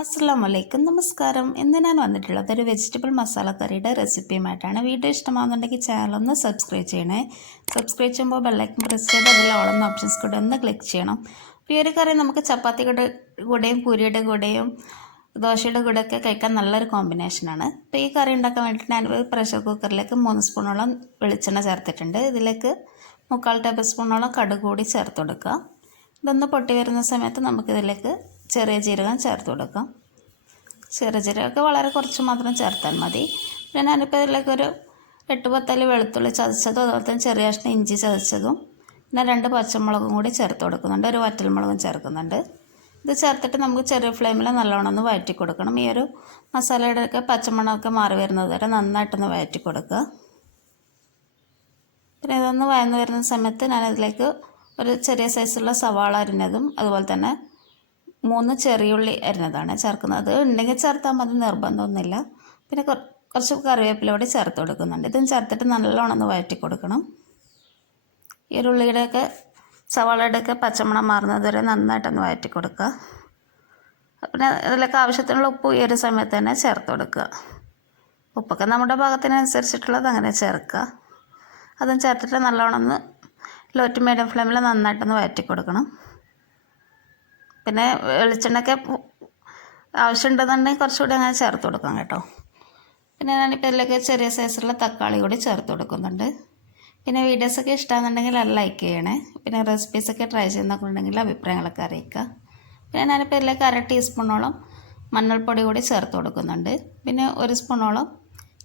അസ്സലാമലൈക്കും നമസ്കാരം. ഇന്ന് ഞാൻ വന്നിട്ടുള്ളത് ഒരു വെജിറ്റബിൾ മസാല കറിയുടെ റെസിപ്പിയുമായിട്ടാണ്. വീഡിയോ ഇഷ്ടമാകുന്നുണ്ടെങ്കിൽ ചാനൽ ഒന്ന് സബ്സ്ക്രൈബ് ചെയ്യണേ. സബ്സ്ക്രൈബ് ചെയ്യുമ്പോൾ ബെല്ലൈക്കൻ പ്രസ് ചെയ്ത് അതിൽ ഓളം ഓപ്ഷൻസ് കൂടെ ഒന്ന് ക്ലിക്ക് ചെയ്യണം. ഈ ഒരു കറി നമുക്ക് ചപ്പാത്തിയുടെ കൂടെയും പൂരിയുടെ കൂടെയും ദോശയുടെ കൂടെയൊക്കെ കഴിക്കാൻ നല്ലൊരു കോമ്പിനേഷനാണ്. അപ്പോൾ ഈ കറി ഉണ്ടാക്കാൻ വേണ്ടിയിട്ട് ഞാൻ പ്രഷർ കുക്കറിലേക്ക് 3 സ്പൂണോളം വെളിച്ചെണ്ണ ചേർത്തിട്ടുണ്ട്. ഇതിലേക്ക് 3/4 ടേബിൾ സ്പൂണോളം കടുക് കൂടി ചേർത്ത് കൊടുക്കുക. ഇതൊന്ന് പൊട്ടി വരുന്ന സമയത്ത് നമുക്കിതിലേക്ക് ചെറിയ ജീരകം ചേർത്ത് കൊടുക്കാം. ചെറിയ ജീരകമൊക്കെ വളരെ കുറച്ച് മാത്രം ചേർത്താൽ മതി. പിന്നെ ഞാനിപ്പോൾ ഇതിലേക്ക് ഒരു 8-10 വെളുത്തുള്ളി ചതച്ചതും അതുപോലെ തന്നെ ചെറിയ കഷ്ണം ഇഞ്ചി ചതച്ചതും പിന്നെ 2 പച്ചമുളകും കൂടി ചേർത്ത് കൊടുക്കുന്നുണ്ട്. ഒരു വറ്റൽമുളകും ചേർക്കുന്നുണ്ട്. ഇത് ചേർത്തിട്ട് നമുക്ക് ചെറിയ ഫ്ലെയിമിൽ നല്ലോണം ഒന്ന് വഴറ്റി കൊടുക്കണം. ഈ ഒരു മസാലയുടെയൊക്കെ പച്ചമണമൊക്കെ മാറി വരുന്നത് വരെ നന്നായിട്ടൊന്ന് വഴറ്റി കൊടുക്കുക. പിന്നെ ഇതൊന്ന് വഴന്ന് വരുന്ന സമയത്ത് ഞാനതിലേക്ക് ഒരു ചെറിയ സൈസുള്ള സവാള അരിഞ്ഞതും അതുപോലെ തന്നെ 3 ചെറിയുള്ളി അരിഞ്ഞതാണ് ചേർക്കുന്നത്. ഉണ്ടെങ്കിൽ ചേർത്താൽ മതി, നിർബന്ധമൊന്നുമില്ല. പിന്നെ കുറച്ച് കറിവേപ്പില കൂടി ചേർത്ത് കൊടുക്കുന്നുണ്ട്. ഇതും ചേർത്തിട്ട് നല്ലോണം ഒന്ന് വഴറ്റി കൊടുക്കണം. ഈ ഒരു ഉള്ളിയുടെയൊക്കെ സവാളയുടെയൊക്കെ പച്ചമണം മാറുന്നത് വരെ നന്നായിട്ടൊന്ന് വഴറ്റി കൊടുക്കുക. പിന്നെ അതിലേക്ക് ആവശ്യത്തിനുള്ള ഉപ്പ് ഈ ഒരു സമയത്ത് തന്നെ ചേർത്ത് കൊടുക്കുക. ഉപ്പൊക്കെ നമ്മുടെ പാകത്തിനനുസരിച്ചിട്ടുള്ളത് അങ്ങനെ ചേർക്കുക. അതും ചേർത്തിട്ട് നല്ലോണം ഒന്ന് ലോ ടു മീഡിയം ഫ്ലെയിമിൽ നന്നായിട്ടൊന്ന് വഴറ്റി കൊടുക്കണം. പിന്നെ വെളിച്ചെണ്ണയൊക്കെ ആവശ്യമുണ്ടെന്നുണ്ടെങ്കിൽ കുറച്ചുകൂടി അങ്ങനെ ചേർത്ത് കൊടുക്കാം കേട്ടോ. പിന്നെ ഞാനിപ്പോൾ ഇതിലേക്ക് ചെറിയ സൈസുള്ള തക്കാളി കൂടി ചേർത്ത് കൊടുക്കുന്നുണ്ട്. പിന്നെ വീഡിയോസൊക്കെ ഇഷ്ടമാണെന്നുണ്ടെങ്കിൽ അത് ലൈക്ക് ചെയ്യണേ. പിന്നെ റെസിപ്പീസൊക്കെ ട്രൈ ചെയ്യുന്നൊക്കെ ഉണ്ടെങ്കിൽ അഭിപ്രായങ്ങളൊക്കെ അറിയിക്കുക. പിന്നെ ഞാനിപ്പോൾ ഇതിലേക്ക് 1/2 ടീസ്പൂണോളം മഞ്ഞൾപ്പൊടി കൂടി ചേർത്ത് കൊടുക്കുന്നുണ്ട്. പിന്നെ 1 സ്പൂണോളം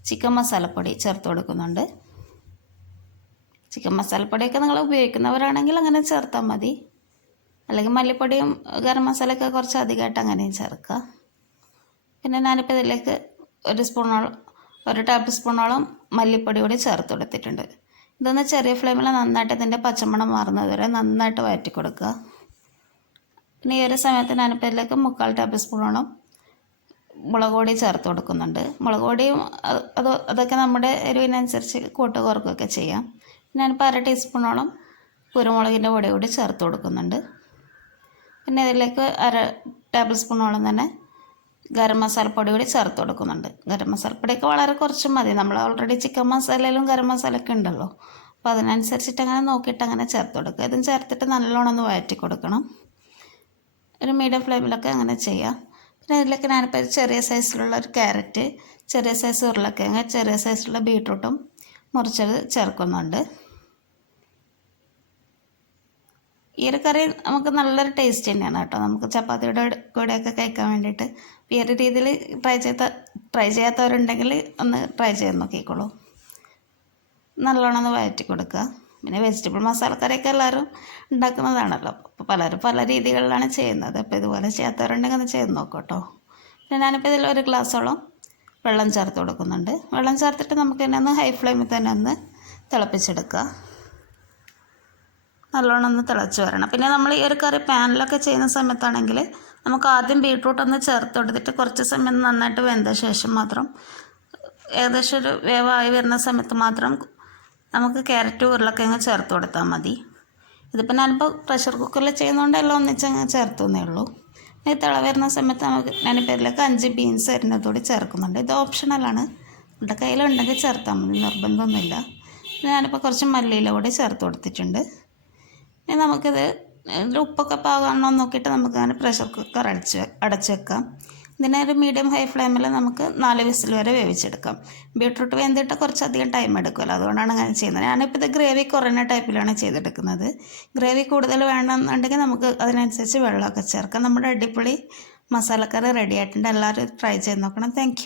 ചിക്കൻ മസാലപ്പൊടി ചേർത്ത് കൊടുക്കുന്നുണ്ട്. ചിക്കൻ മസാലപ്പൊടിയൊക്കെ നിങ്ങൾ ഉപയോഗിക്കുന്നവരാണെങ്കിൽ അങ്ങനെ ചേർത്താൽ മതി. അല്ലെങ്കിൽ മല്ലിപ്പൊടിയും ഗരം മസാലയൊക്കെ കുറച്ച് അധികമായിട്ട് അങ്ങനെയും ചേർക്കുക. പിന്നെ ഞാനിപ്പോൾ ഇതിലേക്ക് 1 ടേബിൾ സ്പൂണോളം മല്ലിപ്പൊടി കൂടി ചേർത്ത് കൊടുത്തിട്ടുണ്ട്. ഇതൊന്ന് ചെറിയ ഫ്ലെയിമിൽ നന്നായിട്ട് ഇതിൻ്റെ പച്ചമണം മാറുന്നത് വരെ നന്നായിട്ട് വഴറ്റി കൊടുക്കുക. പിന്നെ ഈ ഒരു സമയത്ത് ഞാനിപ്പോൾ ഇതിലേക്ക് 3/4 ടേബിൾ സ്പൂണോളം മുളക് പൊടി ചേർത്ത് കൊടുക്കുന്നുണ്ട്. മുളക് പൊടിയും അതൊക്കെ നമ്മുടെ എരിവിനനുസരിച്ച് കൂട്ട് കുറക്കുകയൊക്കെ ചെയ്യാം. ഞാനിപ്പോൾ 1/2 ടീസ്പൂണോളം കുരുമുളകിൻ്റെ പൊടി കൂടി ചേർത്ത് കൊടുക്കുന്നുണ്ട്. പിന്നെ ഇതിലേക്ക് 1/2 ടേബിൾ സ്പൂണോളം തന്നെ ഗരം മസാലപ്പൊടി കൂടി ചേർത്ത് കൊടുക്കുന്നുണ്ട്. ഗരം മസാലപ്പൊടിയൊക്കെ വളരെ കുറച്ച് മതി. നമ്മൾ ഓൾറെഡി ചിക്കൻ മസാലയിലും ഗരം മസാലയൊക്കെ ഉണ്ടല്ലോ. അപ്പോൾ അതിനനുസരിച്ചിട്ട് അങ്ങനെ നോക്കിയിട്ട് അങ്ങനെ ചേർത്ത് കൊടുക്കുക. ഇതും ചേർത്തിട്ട് നല്ലോണം ഒന്ന് വഴറ്റി കൊടുക്കണം. ഒരു മീഡിയം ഫ്ലെയിമിലൊക്കെ അങ്ങനെ ചെയ്യാം. പിന്നെ ഇതിലേക്ക് ഞാനിപ്പോൾ ചെറിയ സൈസിലുള്ള ഒരു ക്യാരറ്റ്, ചെറിയ സൈസ് ഉരുളക്കിഴങ്ങ്, ചെറിയ സൈസിലുള്ള ബീട്രൂട്ടും മുറിച്ചത് ചേർക്കുന്നുണ്ട്. ഈ ഒരു കറി നമുക്ക് നല്ലൊരു ടേസ്റ്റ് തന്നെയാണ് കേട്ടോ. നമുക്ക് ചപ്പാത്തിയുടെ കൂടെയൊക്കെ കഴിക്കാൻ വേണ്ടിയിട്ട് ഈ ഒരു രീതിയിൽ ട്രൈ ചെയ്യാത്തവരുണ്ടെങ്കിൽ ഒന്ന് ട്രൈ ചെയ്ത് നോക്കിക്കോളൂ. നല്ലോണം ഒന്ന് വഴറ്റി കൊടുക്കുക. പിന്നെ വെജിറ്റബിൾ മസാലക്കറിയൊക്കെ എല്ലാവരും ഉണ്ടാക്കുന്നതാണല്ലോ. അപ്പോൾ പലരും പല രീതികളിലാണ് ചെയ്യുന്നത്. അപ്പോൾ ഇതുപോലെ ചെയ്യാത്തവരുണ്ടെങ്കിൽ ഒന്ന് ചെയ്ത് നോക്കൂ കേട്ടോ. പിന്നെ ഞാനിപ്പോൾ ഇതിൽ 1 ഗ്ലാസ്സോളം വെള്ളം ചേർത്ത് കൊടുക്കുന്നുണ്ട്. വെള്ളം ചേർത്തിട്ട് നമുക്ക് തന്നെ ഒന്ന് ഹൈ ഫ്ലെയിമിൽ തന്നെ ഒന്ന് തിളപ്പിച്ചെടുക്കുക. നല്ലോണം ഒന്ന് തിളച്ച് വരണം. പിന്നെ നമ്മൾ ഈ ഒരു കറി പാനിലൊക്കെ ചെയ്യുന്ന സമയത്താണെങ്കിൽ നമുക്ക് ആദ്യം ബീട്രൂട്ട് ഒന്ന് ചേർത്ത് കൊടുത്തിട്ട് കുറച്ച് സമയം നന്നായിട്ട് വെന്ത ശേഷം മാത്രം ഏകദേശം ഒരു വേവായി വരുന്ന സമയത്ത് മാത്രം നമുക്ക് ക്യാരറ്റ് ഉരുളക്കിഴങ്ങ് ചേർത്ത് കൊടുത്താൽ മതി. ഇതിപ്പോൾ ഞാനിപ്പോൾ പ്രഷർ കുക്കറിൽ ചെയ്യുന്നതുകൊണ്ട് എല്ലാം ഒന്നിച്ചങ്ങ് ചേർത്തുന്നേ ഉള്ളൂ. ഈ തിള വരുന്ന സമയത്ത് ഞാനിപ്പോൾ ഇതിലേക്ക് 5 ബീൻസ് അരിഞ്ഞതോടെ ചേർക്കുന്നുണ്ട്. ഇത് ഓപ്ഷണലാണ്. നമ്മുടെ കയ്യിലുണ്ടെങ്കിൽ ചേർത്താൽ മതി, നിർബന്ധമൊന്നുമില്ല. ഞാനിപ്പോൾ കുറച്ച് മല്ലിയില കൂടി ചേർത്ത് കൊടുത്തിട്ടുണ്ട്. ഇനി നമുക്കിത് ഉപ്പൊക്കെ പാകമാണോ നോക്കിയിട്ട് നമുക്കങ്ങനെ പ്രഷർ കുക്കർ അടച്ച് വെക്കാം. ഇതിനെ ഒരു മീഡിയം ഹൈ ഫ്ലെയിമിൽ നമുക്ക് 4 വിസിൽ വരെ വേവിച്ചെടുക്കാം. ബീട്രൂട്ട് വെന്തിട്ട് കുറച്ചധികം ടൈം എടുക്കുമല്ലോ, അതുകൊണ്ടാണ് അങ്ങനെ ചെയ്യുന്നത്. ഞാനിപ്പോൾ ഇത് ഗ്രേവി കുറഞ്ഞ ടൈപ്പിലാണ് ചെയ്തെടുക്കുന്നത്. ഗ്രേവി കൂടുതൽ വേണമെന്നുണ്ടെങ്കിൽ നമുക്ക് അതിനനുസരിച്ച് വെള്ളമൊക്കെ ചേർക്കാം. നമ്മുടെ അടിപൊളി മസാലക്കറി റെഡി ആയിട്ടുണ്ട്. എല്ലാവരും ട്രൈ ചെയ്ത് നോക്കണം. താങ്ക്